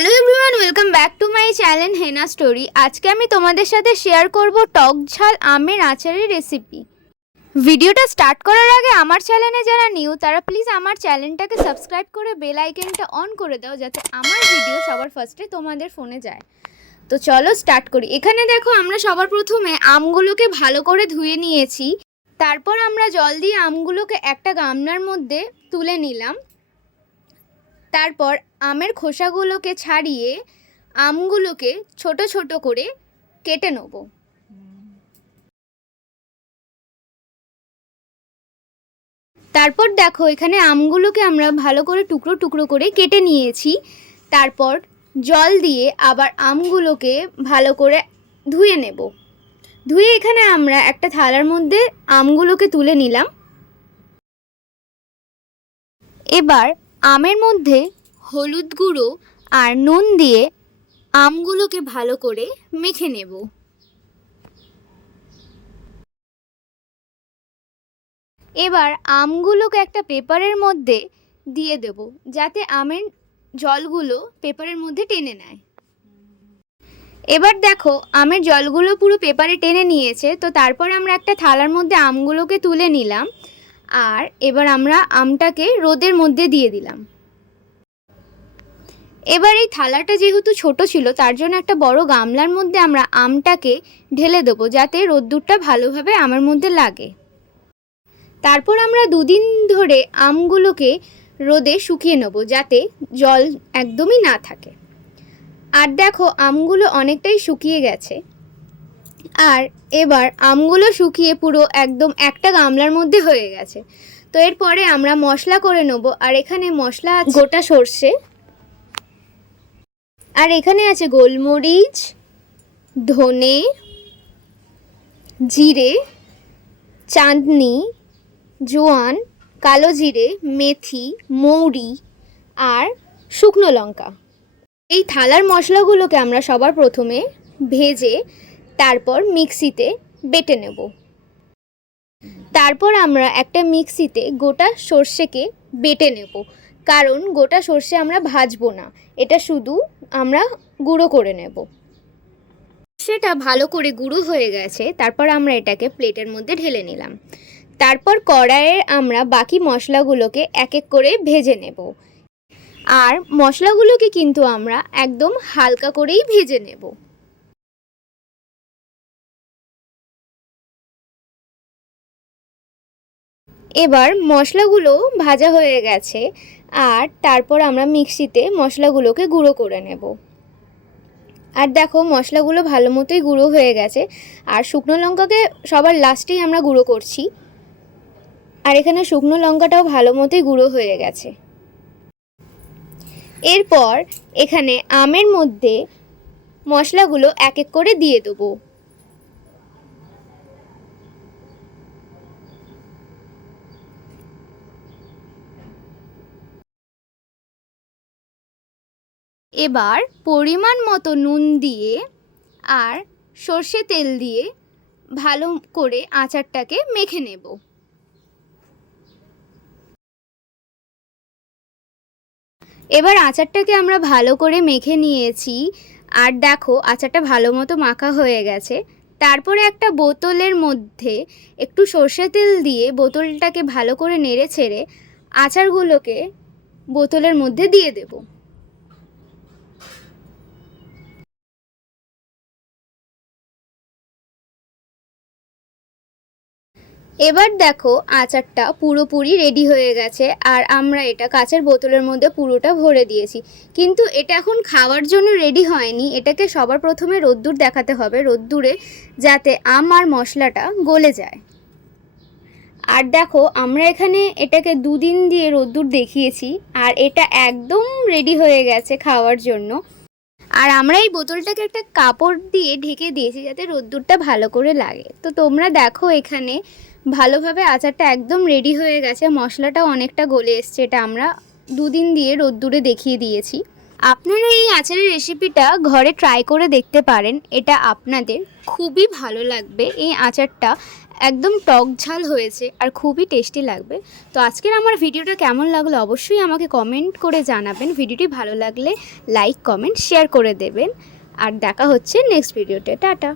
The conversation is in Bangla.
Hello everyone, welcome back to my channel Hena story. আজকে আমি তোমাদের সাথে শেয়ার করব টক ঝাল আমের আচারের রেসিপি। ভিডিওটা স্টার্ট করার আগে আমার চ্যানেলে যারা নিউ তারা প্লিজ আমার চ্যানেলটাকে সাবস্ক্রাইব করে বেল আইকনটা অন করে দাও, যাতে আমার ভিডিও সবার ফার্স্টে তোমাদের ফোনে যায়। তো চলো স্টার্ট করি। এখানে দেখো, আমরা সবার প্রথমে আমগুলোকে ভালো করে ধুয়ে নিয়েছি। তারপর আমরা জল দিয়ে আমগুলোকে একটা গামলার মধ্যে তুলে নিলাম। তারপর আমের খোসাগুলোকে ছাড়িয়ে আমগুলোকে ছোট ছোট করে কেটে নেব। তারপর দেখো, এখানে আমগুলোকে আমরা ভালো করে টুকরো টুকরো করে কেটে নিয়েছি। তারপর জল দিয়ে আবার আমগুলোকে ভালো করে ধুয়ে নেব। ধুয়ে এখানে আমরা একটা থালার মধ্যে আমগুলোকে তুলে নিলাম। এবার আমের মধ্যে হলুদ গুঁড়ো আর নুন দিয়ে আমগুলোকে ভালো করে মেখে নেব। এবার আমগুলোকে একটা পেপারের মধ্যে দিয়ে দেব, যাতে আমের জলগুলো পেপারের মধ্যে টেনে নেয়। এবার দেখো, আমের জলগুলো পুরো পেপারে টেনে নিয়েছে। তো তারপর আমরা একটা থালার মধ্যে আমগুলোকে তুলে নিলাম, আর এবার আমরা আমটাকে রোদের মধ্যে দিয়ে দিলাম। এবার এই থালাটা যেহেতু ছোট ছিল, তার জন্য একটা বড় গামলার মধ্যে আমরা আমটাকে ঢেলে দেবো, যাতে রোদ্দুরটা ভালোভাবে আমের মধ্যে লাগে। তারপর আমরা দুদিন ধরে আমগুলোকে রোদে শুকিয়ে নেব, যাতে জল একদমই না থাকে। আর দেখো, আমগুলো অনেকটাই শুকিয়ে গেছে। আর এবার আমগুলো শুকিয়ে পুরো একদম একটা গামলার মধ্যে হয়ে গেছে। তো এরপরে আমরা মশলা করে নেব। আর এখানে মশলা আছে গোটা সর্ষে, আর এখানে আছে গোলমরিচ, ধনে, জিরে, চাঁদনি, জোয়ান, কালো জিরে, মেথি, মৌরি আর শুকনো লঙ্কা। এই থালার মশলাগুলোকে আমরা সবার প্রথমে ভেজে তারপর মিক্সিতে বেটে নেব। তারপর আমরা একটা মিক্সিতে গোটা সর্ষেকে বেটে নেব, কারণ গোটা সর্ষে আমরা ভাজবো না, এটা শুধু আমরা গুঁড়ো করে নেব। সেটা ভালো করে গুঁড়ো হয়ে গেছে। তারপর আমরা এটাকে প্লেটের মধ্যে ঢেলে নিলাম। তারপর কড়াইয়ে আমরা বাকি মশলাগুলোকে এক এক করে ভেজে নেব। আর মশলাগুলোকে কিন্তু আমরা একদম হালকা করেই ভেজে নেব। এবার মশলাগুলো ভাজা হয়ে গেছে, আর তারপর আমরা মিক্সিতে মশলাগুলোকে গুঁড়ো করে নেব। আর দেখো, মশলাগুলো ভালো মতোই গুঁড়ো হয়ে গেছে। আর শুকনো লঙ্কাকে সবার লাস্টেই আমরা গুঁড়ো করছি। আর এখানে শুকনো লঙ্কাটাও ভালো মতোই গুঁড়ো হয়ে গেছে। এরপর এখানে আমের মধ্যে মশলাগুলো এক এক করে দিয়ে দেবো। এবার পরিমাণ মতো নুন দিয়ে আর সর্ষে তেল দিয়ে ভালো করে আচারটাকে মেখে নেব। এবার আচারটাকে আমরা ভালো করে মেখে নিয়েছি। আর দেখো, আচারটা ভালো মতো মাখা হয়ে গেছে। তারপরে একটা বোতলের মধ্যে একটু সর্ষে তেল দিয়ে বোতলটাকে ভালো করে নেড়ে ছেড়ে আচারগুলোকে বোতলের মধ্যে দিয়ে দেব। এবার দেখো, আচারটা পুরোপুরি রেডি হয়ে গেছে। আর আমরা এটা কাচের বোতলের মধ্যে পুরোটা ভরে দিয়েছি। কিন্তু এটা এখন খাওয়ার জন্য রেডি হয়নি, এটাকে সবার প্রথমে রোদ্দুর দেখাতে হবে, রোদ্দুরে, যাতে আম আর মশলাটা গলে যায়। আর দেখো, আমরা এখানে এটাকে দুদিন দিয়ে রোদ্দুর দেখিয়েছি, আর এটা একদম রেডি হয়ে গেছে খাওয়ার জন্য। আর আমরা এই বোতলটাকে একটা কাপড় দিয়ে ঢেকে দিয়েছি, যাতে রোদ্দুরটা ভালো করে লাগে। তো তোমরা দেখো, এখানে ভালোভাবে আচারটা একদম রেডি হয়ে গেছে, মশলাটাও অনেকটা গলে এসছে। এটা আমরা দুদিন দিয়ে রোদ্দুরে দেখিয়ে দিয়েছি। আপনারা এই আচারের রেসিপিটা ঘরে ট্রাই করে দেখতে পারেন, এটা আপনাদের খুবই ভালো লাগবে। এই আচারটা একদম টক ঝাল হয়েছে আর খুবই টেস্টি লাগবে। তো আজকের আমার ভিডিওটা কেমন লাগলো অবশ্যই আমাকে কমেন্ট করে জানাবেন। ভিডিওটি ভালো লাগলে লাইক কমেন্ট শেয়ার করে দেবেন। আর দেখা হচ্ছে নেক্সট ভিডিওতে। টাটা।